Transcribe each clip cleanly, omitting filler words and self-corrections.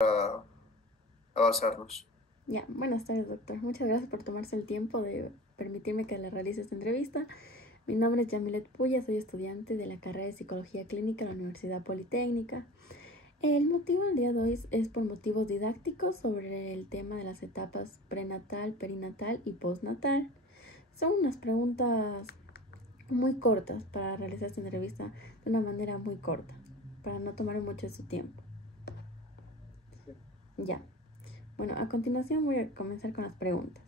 a basarnos. Ya, buenas tardes, doctor. Muchas gracias por tomarse el tiempo de permitirme que le realice esta entrevista. Mi nombre es Yamilet Puya, soy estudiante de la carrera de Psicología Clínica en la Universidad Politécnica. El motivo del día de hoy es por motivos didácticos sobre el tema de las etapas prenatal, perinatal y postnatal. Son unas preguntas muy cortas para realizar esta entrevista de una manera muy corta, para no tomar mucho de su tiempo. Ya. Bueno, a continuación voy a comenzar con las preguntas.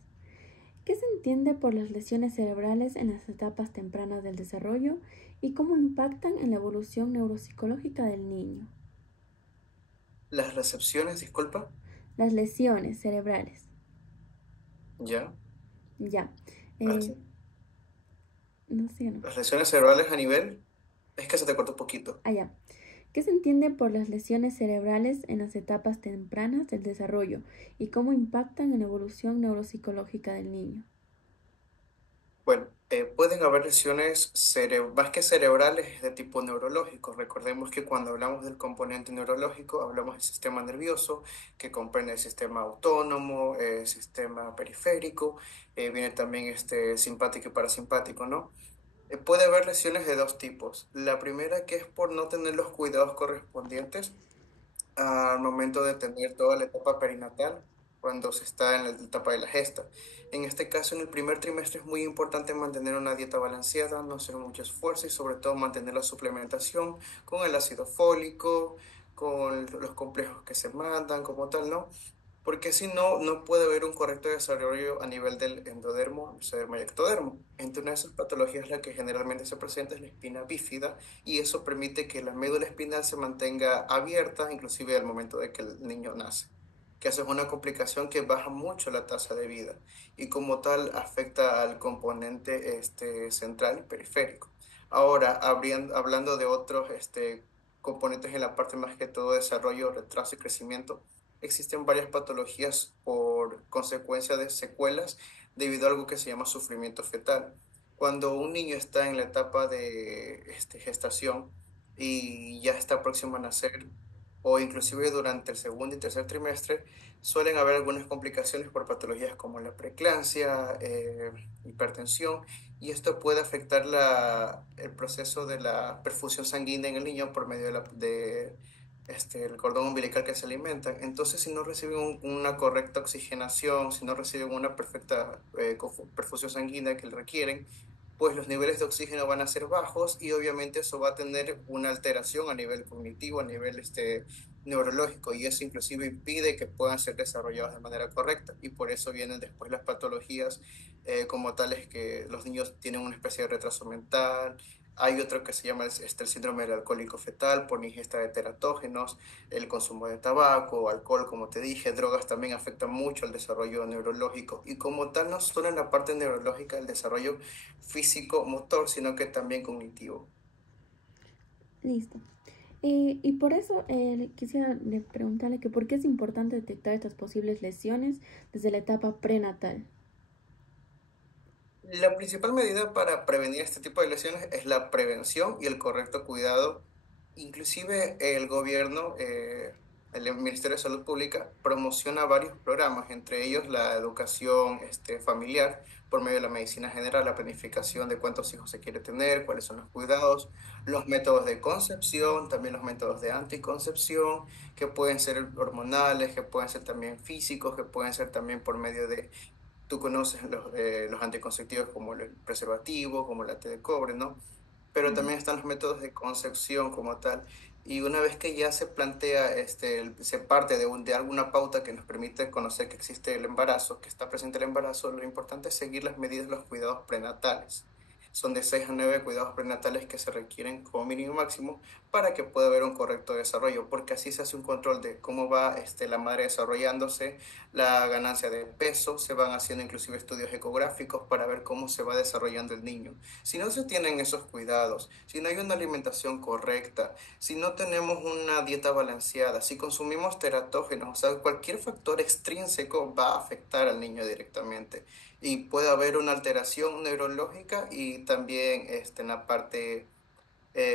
¿Qué se entiende por las lesiones cerebrales en las etapas tempranas del desarrollo y cómo impactan en la evolución neuropsicológica del niño? Las recepciones, disculpa, Las lesiones cerebrales. ya. Ya. Las, Eh, no sé, no. las lesiones cerebrales a nivel, es que se te cortó un poquito. Ah, ya. ¿Qué se entiende por las lesiones cerebrales en las etapas tempranas del desarrollo y cómo impactan en la evolución neuropsicológica del niño? Bueno, pueden haber lesiones más que cerebrales, es de tipo neurológico. Recordemos que cuando hablamos del componente neurológico, hablamos del sistema nervioso, que comprende el sistema autónomo, el sistema periférico, viene también este simpático y parasimpático, ¿no? Puede haber lesiones de dos tipos. La primera que es por no tener los cuidados correspondientes al momento de tener toda la etapa perinatal, cuando se está en la etapa de la gesta. En este caso, en el primer trimestre es muy importante mantener una dieta balanceada, no hacer mucho esfuerzo y sobre todo mantener la suplementación con el ácido fólico, con los complejos que se mandan como tal, ¿no? Porque si no, no puede haber un correcto desarrollo a nivel del endodermo, mesodermo y ectodermo. Entre una de esas patologías, la que generalmente se presenta es la espina bífida, y eso permite que la médula espinal se mantenga abierta, inclusive al momento de que el niño nace. Que eso es una complicación que baja mucho la tasa de vida y como tal afecta al componente central y periférico. Ahora, hablando de otros componentes en la parte más que todo desarrollo, retraso y crecimiento, existen varias patologías por consecuencia de secuelas debido a algo que se llama sufrimiento fetal. Cuando un niño está en la etapa de gestación y ya está próximo a nacer, o inclusive durante el segundo y tercer trimestre, suelen haber algunas complicaciones por patologías como la preeclampsia, hipertensión, y esto puede afectar el proceso de la perfusión sanguínea en el niño por medio el cordón umbilical que se alimentan. Entonces, si no reciben una correcta oxigenación, si no reciben una perfecta perfusión sanguínea que le requieren, pues los niveles de oxígeno van a ser bajos y obviamente eso va a tener una alteración a nivel cognitivo, a nivel neurológico, y eso inclusive impide que puedan ser desarrollados de manera correcta, y por eso vienen después las patologías como tales que los niños tienen una especie de retraso mental. Hay otro que se llama el síndrome del alcohólico fetal por ingesta de teratógenos, el consumo de tabaco, alcohol, como te dije, drogas también afectan mucho el desarrollo neurológico, y como tal no solo en la parte neurológica, el desarrollo físico, motor, sino que también cognitivo. Listo. Y por eso quisiera preguntarle que por qué es importante detectar estas posibles lesiones desde la etapa prenatal. La principal medida para prevenir este tipo de lesiones es la prevención y el correcto cuidado. Inclusive el gobierno, el Ministerio de Salud Pública, promociona varios programas, entre ellos la educación familiar por medio de la medicina general, la planificación de cuántos hijos se quiere tener, cuáles son los cuidados, los métodos de concepción, también los métodos de anticoncepción, que pueden ser hormonales, que pueden ser también físicos, que pueden ser también por medio de. Tú conoces los anticonceptivos como el preservativo, como la T de cobre, ¿no? Pero Ujú. también están los métodos de concepción como tal. Y una vez que ya se plantea, se parte de alguna pauta que nos permite conocer que existe el embarazo, que está presente el embarazo, lo importante es seguir las medidas de los cuidados prenatales. Son de 6 a 9 cuidados prenatales que se requieren como mínimo máximo para que pueda haber un correcto desarrollo, porque así se hace un control de cómo va la madre desarrollándose, la ganancia de peso, se van haciendo inclusive estudios ecográficos para ver cómo se va desarrollando el niño. Si no se tienen esos cuidados, si no hay una alimentación correcta, si no tenemos una dieta balanceada, si consumimos teratógenos, o sea, cualquier factor extrínseco va a afectar al niño directamente, y puede haber una alteración neurológica y también en la parte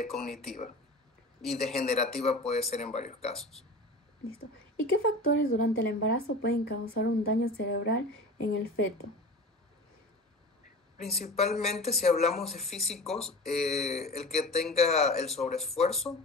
cognitiva, y degenerativa puede ser en varios casos. Listo. ¿Y qué factores durante el embarazo pueden causar un daño cerebral en el feto? Principalmente si hablamos de físicos, el que tenga el sobreesfuerzo,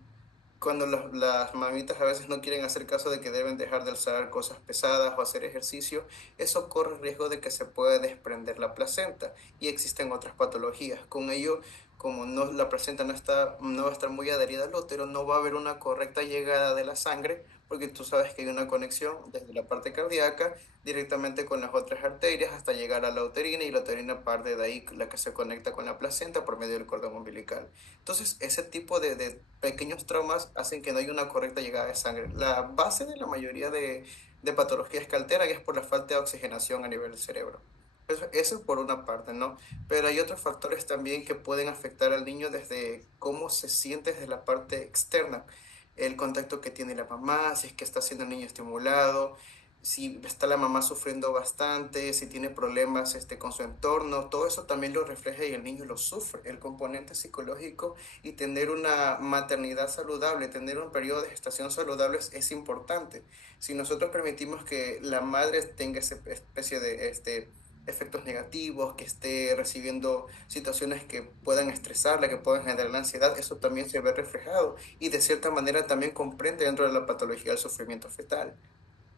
cuando las mamitas a veces no quieren hacer caso de que deben dejar de alzar cosas pesadas o hacer ejercicio, eso corre riesgo de que se pueda desprender la placenta y existen otras patologías. Con ello, como no, la placenta no va a estar muy adherida al útero, no va a haber una correcta llegada de la sangre, porque tú sabes que hay una conexión desde la parte cardíaca directamente con las otras arterias hasta llegar a la uterina y la uterina parte de ahí, la que se conecta con la placenta por medio del cordón umbilical. Entonces, ese tipo de pequeños traumas hacen que no haya una correcta llegada de sangre. La base de la mayoría de patologías que alteran es por la falta de oxigenación a nivel del cerebro. Eso por una parte, ¿no? Pero hay otros factores también que pueden afectar al niño desde cómo se siente desde la parte externa. El contacto que tiene la mamá, si es que está siendo el niño estimulado, si está la mamá sufriendo bastante, si tiene problemas con su entorno, todo eso también lo refleja y el niño lo sufre. El componente psicológico y tener una maternidad saludable, tener un periodo de gestación saludable es importante. Si nosotros permitimos que la madre tenga esa especie de efectos negativos, que esté recibiendo situaciones que puedan estresarla, que puedan generar ansiedad, eso también se ve reflejado y de cierta manera también comprende dentro de la patología el sufrimiento fetal.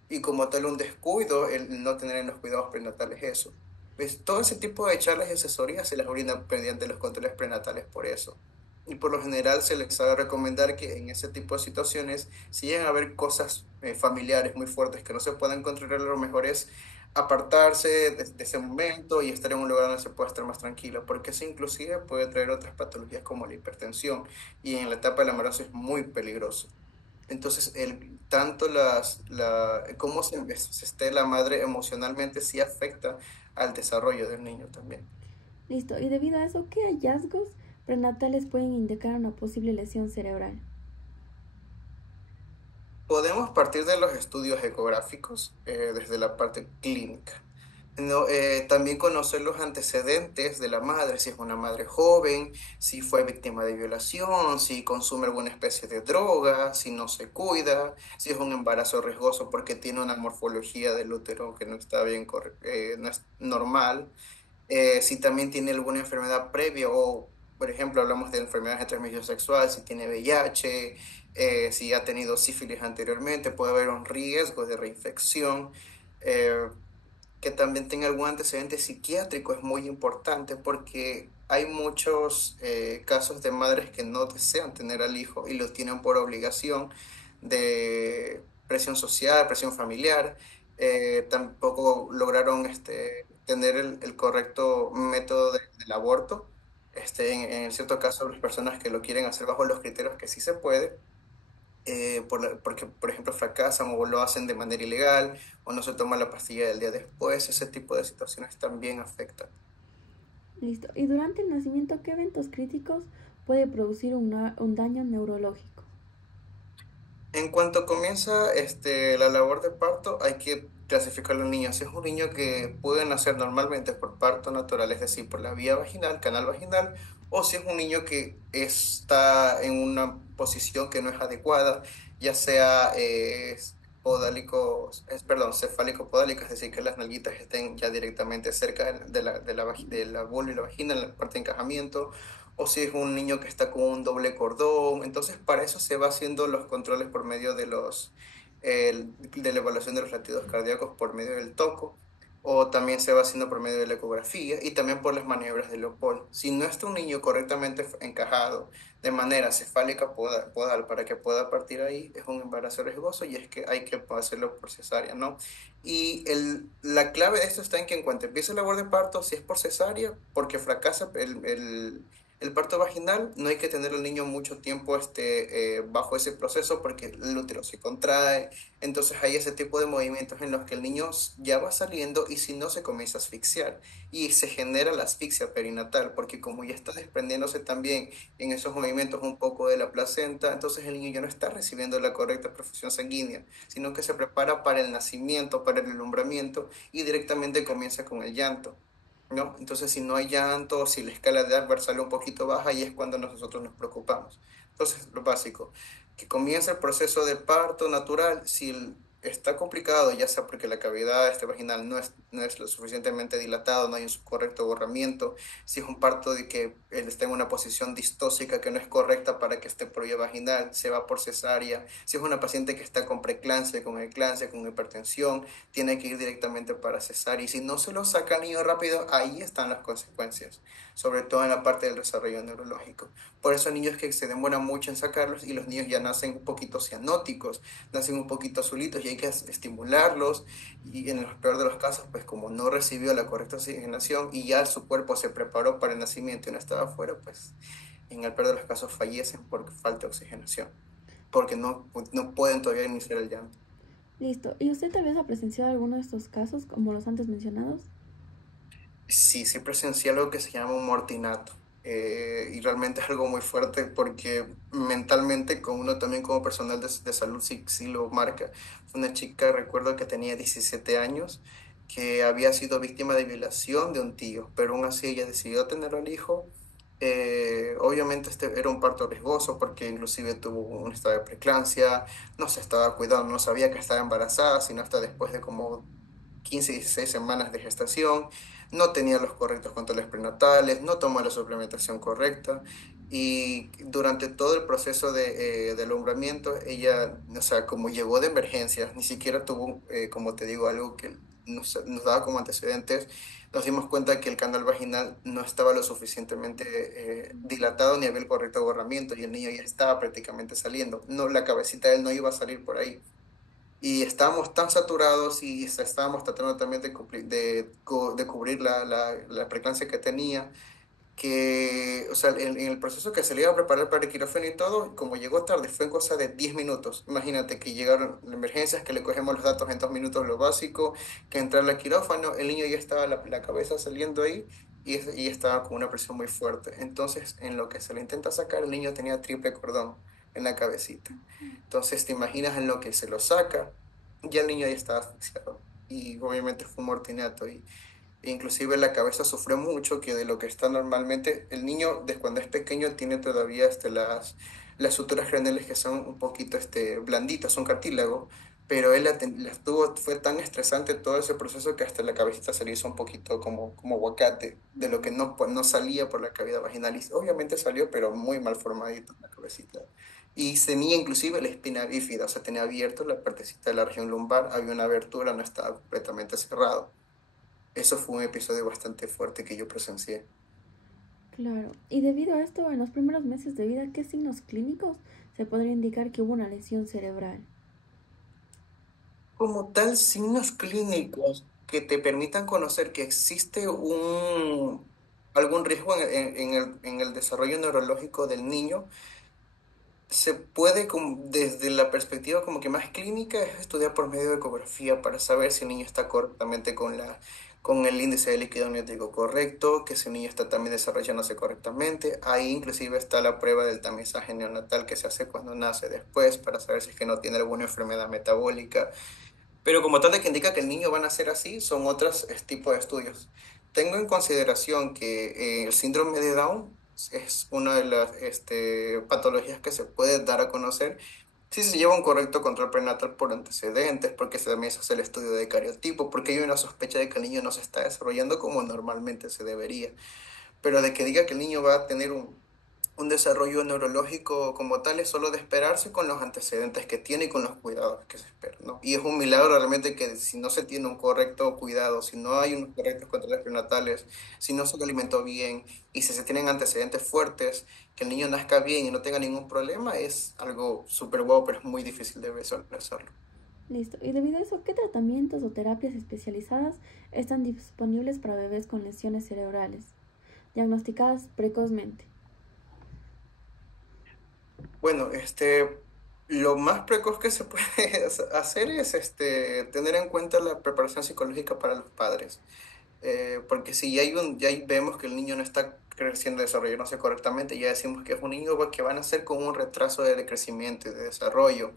Y como tal, un descuido, el no tener en los cuidados prenatales eso. ¿Ves? Todo ese tipo de charlas y asesorías se las brinda mediante los controles prenatales por eso. Y por lo general se les sabe recomendar que en ese tipo de situaciones, si llegan a haber cosas familiares muy fuertes que no se puedan controlar, lo mejor es apartarse de ese momento y estar en un lugar donde se pueda estar más tranquilo, porque eso inclusive puede traer otras patologías como la hipertensión y en la etapa del embarazo es muy peligroso. Entonces, tanto cómo se esté la madre emocionalmente sí afecta al desarrollo del niño también. Listo. Y debido a eso, ¿qué hallazgos prenatales pueden indicar una posible lesión cerebral? Podemos partir de los estudios ecográficos desde la parte clínica. No, también conocer los antecedentes de la madre, si es una madre joven, si fue víctima de violación, si consume alguna especie de droga, si no se cuida, si es un embarazo riesgoso porque tiene una morfología del útero que no está bien, no es normal, si también tiene alguna enfermedad previa o, por ejemplo, hablamos de enfermedades de transmisión sexual, si tiene VIH, si ha tenido sífilis anteriormente, puede haber un riesgo de reinfección. eh, que también tenga algún antecedente psiquiátrico es muy importante porque hay muchos casos de madres que no desean tener al hijo y lo tienen por obligación de presión social, presión familiar. Tampoco lograron tener el correcto método del aborto. En cierto caso, las personas que lo quieren hacer bajo los criterios que sí se puede porque, por ejemplo, fracasan o lo hacen de manera ilegal o no se toman la pastilla del día después, ese tipo de situaciones también afectan. Listo. Y durante el nacimiento, ¿qué eventos críticos puede producir un daño neurológico? En cuanto comienza la labor de parto, hay que clasificar al niño. Si es un niño que puede nacer normalmente por parto natural, es decir, por la vía vaginal, canal vaginal, o si es un niño que está en una posición que no es adecuada, ya sea perdón, cefálico-podálico, es decir, que las nalguitas estén ya directamente cerca de la vulva y la vagina, en la parte de encajamiento, o si es un niño que está con un doble cordón. Entonces, para eso se va haciendo los controles por medio de la evaluación de los latidos cardíacos por medio del toco, o también se va haciendo por medio de la ecografía y también por las maniobras de Leopold. Si no está un niño correctamente encajado de manera cefálica podal para que pueda partir ahí, es un embarazo riesgoso y es que hay que hacerlo por cesárea, ¿no? Y la clave de esto está en que en cuanto empiece la labor de parto, si es por cesárea, porque fracasa el parto vaginal, no hay que tener al niño mucho tiempo bajo ese proceso porque el útero se contrae. Entonces hay ese tipo de movimientos en los que el niño ya va saliendo y si no se comienza a asfixiar y se genera la asfixia perinatal porque como ya está desprendiéndose también en esos movimientos un poco de la placenta, entonces el niño ya no está recibiendo la correcta perfusión sanguínea, sino que se prepara para el nacimiento, para el alumbramiento y directamente comienza con el llanto. ¿No? Entonces, si no hay llanto, si la escala de Ashworth sale un poquito baja, ahí es cuando nosotros nos preocupamos. Entonces, lo básico, que comience el proceso de parto natural, si está complicado, ya sea porque la cavidad vaginal no es lo suficientemente dilatado, no hay un correcto borramiento, si es un parto de que él está en una posición distóxica que no es correcta para que esté por vía vaginal, se va por cesárea, si es una paciente que está con preeclampsia, con eclampsia, con hipertensión, tiene que ir directamente para cesárea, y si no se lo saca el niño rápido, ahí están las consecuencias, sobre todo en la parte del desarrollo neurológico. Por eso hay niños que se demoran mucho en sacarlos y los niños ya nacen un poquito cianóticos, nacen un poquito azulitos y hay que estimularlos y en el peor de los casos, pues como no recibió la correcta oxigenación y ya su cuerpo se preparó para el nacimiento y no estaba afuera, pues en el peor de los casos fallecen por falta de oxigenación, porque no pueden todavía iniciar el llanto. Listo. ¿Y usted tal vez ha presenciado alguno de estos casos, como los antes mencionados? Sí, sí presencié algo que se llama un mortinato. Y realmente es algo muy fuerte porque mentalmente con uno también como personal de salud sí, sí lo marca. Fue una chica, recuerdo que tenía 17 años, que había sido víctima de violación de un tío, pero aún así ella decidió tener al hijo. Obviamente este era un parto riesgoso porque inclusive tuvo un estado de preeclampsia, no se estaba cuidando, no sabía que estaba embarazada, sino hasta después de como 15 16 semanas de gestación, no tenía los correctos controles prenatales, no tomó la suplementación correcta y durante todo el proceso de alumbramiento, ella, o sea, como llegó de emergencias, ni siquiera tuvo, como te digo, algo que nos daba como antecedentes, nos dimos cuenta que el canal vaginal no estaba lo suficientemente dilatado ni había el correcto aborramiento y el niño ya estaba prácticamente saliendo. No, la cabecita de él no iba a salir por ahí. Y estábamos tan saturados y estábamos tratando también de cubrir la preeclampsia que tenía, que, o sea, en el proceso que se le iba a preparar para el quirófano y todo, como llegó tarde, fue en cosa de 10 minutos. Imagínate que llegaron las emergencias, que le cogemos los datos en 2 minutos, lo básico, que entrar al quirófano, el niño ya estaba la cabeza saliendo ahí y estaba con una presión muy fuerte. Entonces, en lo que se le intenta sacar, el niño tenía triple cordón en la cabecita. Entonces, te imaginas en lo que se lo saca, ya el niño ya estaba asfixiado. Y obviamente fue un mortinato. E inclusive la cabeza sufrió mucho, que de lo que está normalmente, el niño desde cuando es pequeño tiene todavía las suturas craneales que son un poquito blanditas, son cartílago, pero él las tuvo, fue tan estresante todo ese proceso que hasta la cabecita se le hizo un poquito como aguacate, de lo que no salía por la cavidad vaginal. Y obviamente salió, pero muy mal formadito la cabecita. Y tenía inclusive la espina bífida, o sea, tenía abierto la partecita de la región lumbar, había una abertura, no estaba completamente cerrado. Eso fue un episodio bastante fuerte que yo presencié. Claro. Y debido a esto, en los primeros meses de vida, ¿qué signos clínicos se podría indicar que hubo una lesión cerebral? Como tal, signos clínicos que te permitan conocer que existe algún riesgo en el desarrollo neurológico del niño, se puede, desde la perspectiva como que más clínica, es estudiar por medio de ecografía para saber si el niño está correctamente con el índice de líquido amniótico correcto, que si el niño está también desarrollándose correctamente. Ahí inclusive está la prueba del tamizaje neonatal que se hace cuando nace después para saber si es que no tiene alguna enfermedad metabólica. Pero como tal de que indica que el niño va a nacer así, son otros tipos de estudios. Tengo en consideración que el síndrome de Down es una de las patologías que se puede dar a conocer si se lleva un correcto control prenatal por antecedentes, porque también se hace el estudio de cariotipo, porque hay una sospecha de que el niño no se está desarrollando como normalmente se debería. Pero de que diga que el niño va a tener un desarrollo neurológico como tal es solo de esperarse con los antecedentes que tiene y con los cuidados que se esperan, ¿no? Y es un milagro realmente que si no se tiene un correcto cuidado, si no hay unos correctos controles prenatales, si no se alimentó bien y si se tienen antecedentes fuertes, que el niño nazca bien y no tenga ningún problema, es algo súper guau, pero es muy difícil de visualizarlo. Listo. Y debido a eso, ¿qué tratamientos o terapias especializadas están disponibles para bebés con lesiones cerebrales, diagnosticadas precozmente? Bueno, lo más precoz que se puede hacer es tener en cuenta la preparación psicológica para los padres. Porque si ya ahí vemos que el niño no está creciendo, desarrollándose correctamente, ya decimos que es un niño que va a nacer con un retraso de crecimiento y de desarrollo.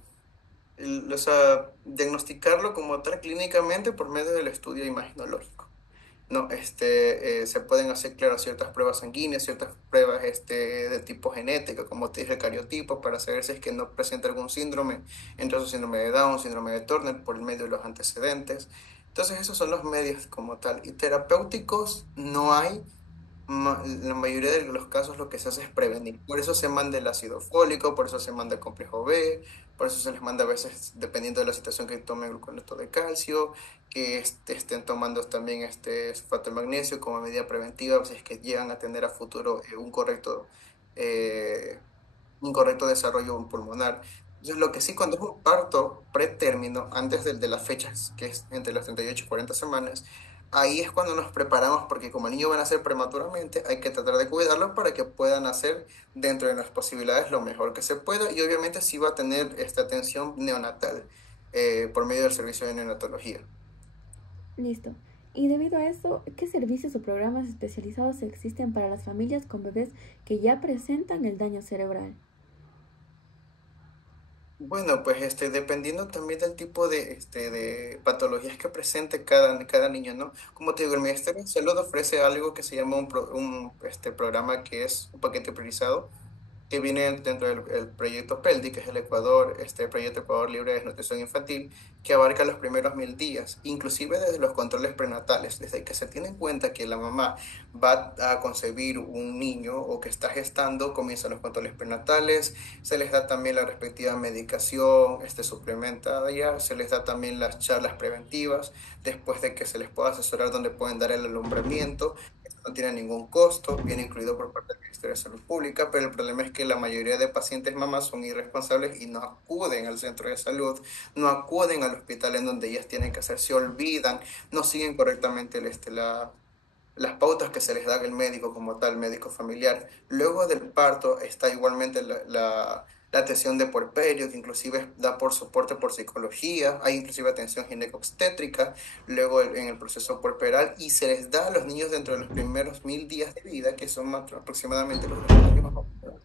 O sea, diagnosticarlo como tal clínicamente por medio del estudio imaginológico. ¿no? Se pueden hacer, claro, ciertas pruebas sanguíneas, ciertas pruebas de tipo genético, como te dije, cariotipo, para saber si es que no presenta algún síndrome, entre esos síndrome de Down, síndrome de Turner, por el medio de los antecedentes. Entonces, esos son los medios como tal. Y terapéuticos no hay. La mayoría de los casos lo que se hace es prevenir. Por eso se manda el ácido fólico, por eso se manda el complejo B, por eso se les manda a veces, dependiendo de la situación, que tomen gluconato de calcio, que estén tomando también sulfato de magnesio como medida preventiva, si es que llegan a tener a futuro eh, un correcto desarrollo pulmonar. Entonces, lo que sí, cuando es un parto pretérmino, antes de las fechas, que es entre las 38 y 40 semanas, ahí es cuando nos preparamos, porque como el niño va a nacer prematuramente, hay que tratar de cuidarlo para que pueda nacer dentro de las posibilidades lo mejor que se pueda, y obviamente sí va a tener esta atención neonatal por medio del servicio de neonatología. Listo. Y debido a esto, ¿qué servicios o programas especializados existen para las familias con bebés que ya presentan el daño cerebral? Bueno, pues dependiendo también del tipo de patologías que presente cada niño, ¿no? Como te digo, el Ministerio de Salud ofrece algo que se llama un programa, que es un paquete priorizado, que viene dentro del el proyecto PELDI, que es el proyecto Ecuador Libre de Desnutrición Infantil, que abarca los primeros 1000 días, inclusive desde los controles prenatales, desde que se tiene en cuenta que la mamá va a concebir un niño o que está gestando, comienzan los controles prenatales, se les da también la respectiva medicación suplementada, ya se les da también las charlas preventivas, después de que se les pueda asesorar dónde pueden dar el alumbramiento. No tiene ningún costo, viene incluido por parte del Ministerio de Salud Pública, pero el problema es que la mayoría de pacientes mamás son irresponsables y no acuden al centro de salud, no acuden al hospital en donde ellas tienen que hacer, se olvidan, no siguen correctamente las pautas que se les da el médico como tal, médico familiar. Luego del parto está igualmente la atención de puerperio, que inclusive da por soporte por psicología, hay inclusive atención ginecobstétrica, luego en el proceso puerperal, y se les da a los niños dentro de los primeros 1000 días de vida, que son aproximadamente los 2 años más o menos,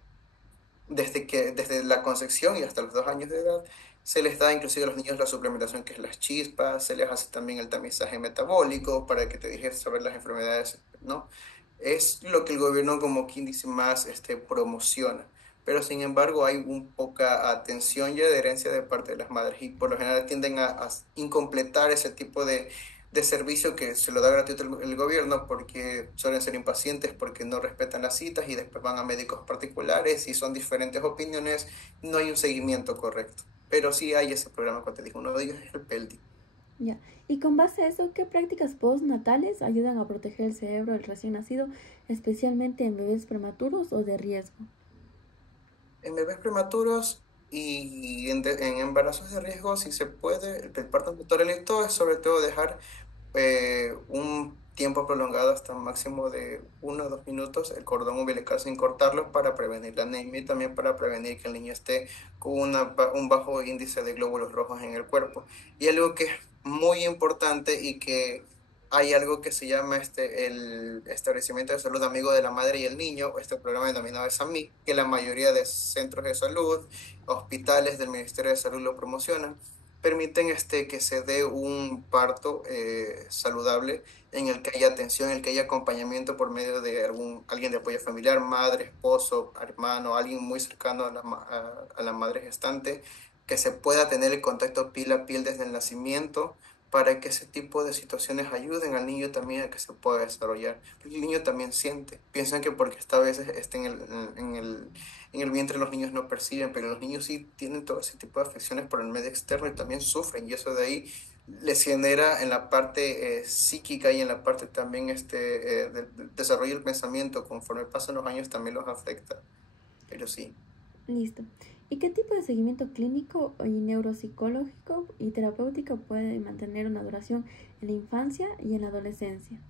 desde la concepción y hasta los 2 años de edad, se les da inclusive a los niños la suplementación, que es las chispas, se les hace también el tamizaje metabólico para que te dije sobre las enfermedades, ¿no? Es lo que el gobierno, como quien dice, más promociona. Pero sin embargo hay un poca atención y adherencia de parte de las madres, y por lo general tienden a incompletar ese tipo de servicio que se lo da gratuito el gobierno, porque suelen ser impacientes, porque no respetan las citas y después van a médicos particulares y son diferentes opiniones, no hay un seguimiento correcto. Pero sí hay ese programa, como te digo, uno de ellos es el PELDI. Ya. Y con base a eso, ¿qué prácticas postnatales ayudan a proteger el cerebro del recién nacido, especialmente en bebés prematuros o de riesgo? En bebés prematuros y en embarazos de riesgo, si se puede, el parto natural y todo, es sobre todo dejar un tiempo prolongado, hasta un máximo de 1 o 2 minutos, el cordón umbilical sin cortarlo, para prevenir la anemia y también para prevenir que el niño esté con un bajo índice de glóbulos rojos en el cuerpo. Y algo que es muy importante, y que hay algo que se llama el establecimiento de salud amigo de la madre y el niño, este programa denominado SAMI, que la mayoría de centros de salud, hospitales del Ministerio de Salud lo promocionan, permiten que se dé un parto saludable, en el que haya atención, en el que haya acompañamiento por medio de alguien de apoyo familiar, madre, esposo, hermano, alguien muy cercano a la madre gestante, que se pueda tener el contacto piel a piel desde el nacimiento, para que ese tipo de situaciones ayuden al niño también a que se pueda desarrollar. Porque el niño también siente. Piensan que porque está a veces está en el vientre, los niños no perciben, pero los niños sí tienen todo ese tipo de afecciones por el medio externo y también sufren, y eso de ahí les genera en la parte psíquica, y en la parte también del desarrollo del pensamiento, conforme pasan los años también los afecta, pero sí. Listo. ¿Y qué tipo de seguimiento clínico y neuropsicológico y terapéutico puede mantener una duración en la infancia y en la adolescencia?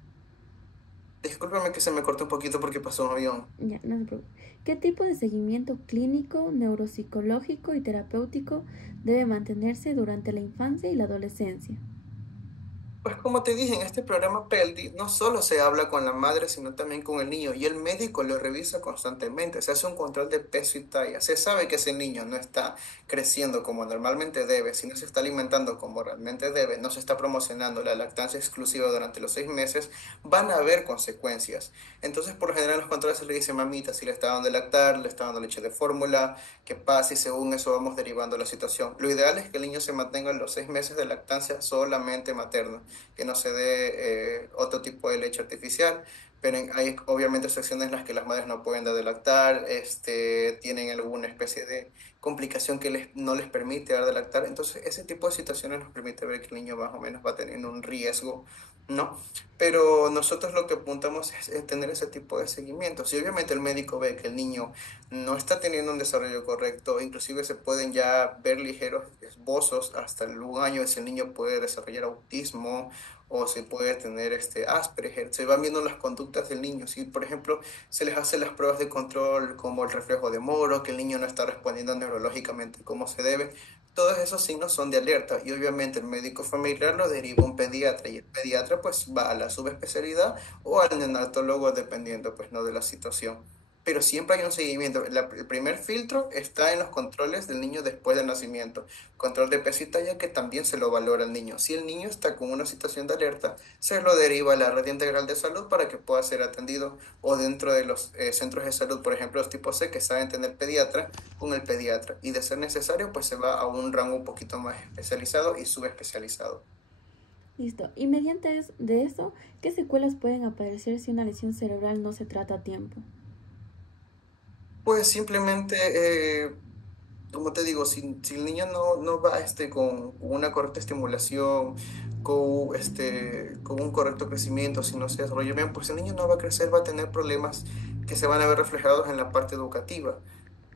Discúlpame que se me cortó un poquito porque pasó un avión. Ya, no se preocupe. ¿Qué tipo de seguimiento clínico, neuropsicológico y terapéutico debe mantenerse durante la infancia y la adolescencia? Pues como te dije, en este programa PELDI no solo se habla con la madre, sino también con el niño y el médico lo revisa constantemente. Se hace un control de peso y talla. Se sabe que ese niño no está creciendo como normalmente debe, si no se está alimentando como realmente debe, no se está promocionando la lactancia exclusiva durante los 6 meses, van a haber consecuencias. Entonces, por lo general, los controles se le dicen, mamita, si le está dando de lactar, le está dando leche de fórmula, qué pasa y según eso vamos derivando la situación. Lo ideal es que el niño se mantenga los 6 meses de lactancia solamente materna, que no se dé otro tipo de leche artificial, pero hay obviamente excepciones en las que las madres no pueden dar de lactar, tienen alguna especie de complicación que no les permite dar de lactar, entonces ese tipo de situaciones nos permite ver que el niño más o menos va teniendo un riesgo, ¿no? Pero nosotros lo que apuntamos es tener ese tipo de seguimiento. Si obviamente el médico ve que el niño no está teniendo un desarrollo correcto, inclusive se pueden ya ver ligeros esbozos hasta un año, si el niño puede desarrollar autismo o se puede tener Asperger, se van viendo las conductas del niño. Si, por ejemplo, se les hace las pruebas de control como el reflejo de Moro, que el niño no está respondiendo neurológicamente como se debe, todos esos signos son de alerta y obviamente el médico familiar lo deriva a un pediatra y el pediatra pues va a la subespecialidad o al neonatólogo dependiendo pues no de la situación. Pero siempre hay un seguimiento. El primer filtro está en los controles del niño después del nacimiento. Control de peso y talla que también se lo valora al niño. Si el niño está con una situación de alerta, se lo deriva a la red integral de salud para que pueda ser atendido o dentro de los centros de salud, por ejemplo, los tipos C que saben tener pediatra, con el pediatra. Y de ser necesario, pues se va a un rango un poquito más especializado y subespecializado. Listo. Y mediante de eso, ¿qué secuelas pueden aparecer si una lesión cerebral no se trata a tiempo? Pues simplemente como te digo, si el niño no va con una correcta estimulación, con un correcto crecimiento, si no se desarrolla bien, pues el niño no va a crecer, va a tener problemas que se van a ver reflejados en la parte educativa.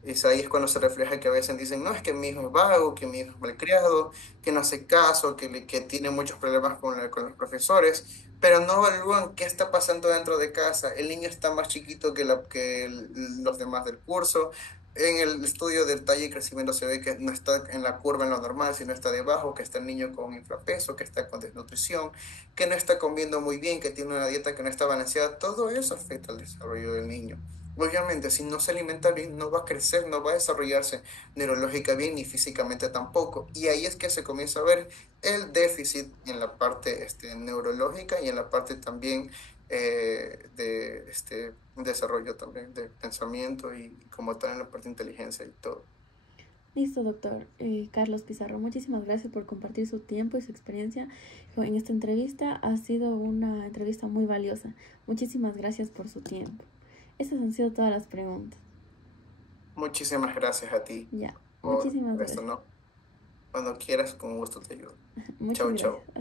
Ahí es cuando se refleja que a veces dicen, no, es que mi hijo es vago, que mi hijo es malcriado, que no hace caso, que tiene muchos problemas con los profesores, pero no evalúan qué está pasando dentro de casa. El niño está más chiquito que los demás del curso. En el estudio del talla y crecimiento se ve que no está en la curva en lo normal, sino está debajo, que está el niño con infrapeso, que está con desnutrición, que no está comiendo muy bien, que tiene una dieta que no está balanceada. Todo eso afecta al desarrollo del niño. Obviamente, si no se alimenta bien, no va a crecer, no va a desarrollarse neurológica bien ni físicamente tampoco. Y ahí es que se comienza a ver el déficit en la parte neurológica y en la parte también de desarrollo también de pensamiento y como tal en la parte de inteligencia y todo. Listo, doctor. Carlos Pizarro, muchísimas gracias por compartir su tiempo y su experiencia en esta entrevista. Ha sido una entrevista muy valiosa. Muchísimas gracias por su tiempo. Estas han sido todas las preguntas. Muchísimas gracias a ti Ya, por muchísimas esto, gracias. ¿no? Cuando quieras, con gusto te ayudo. Muchas Chau, gracias. chau.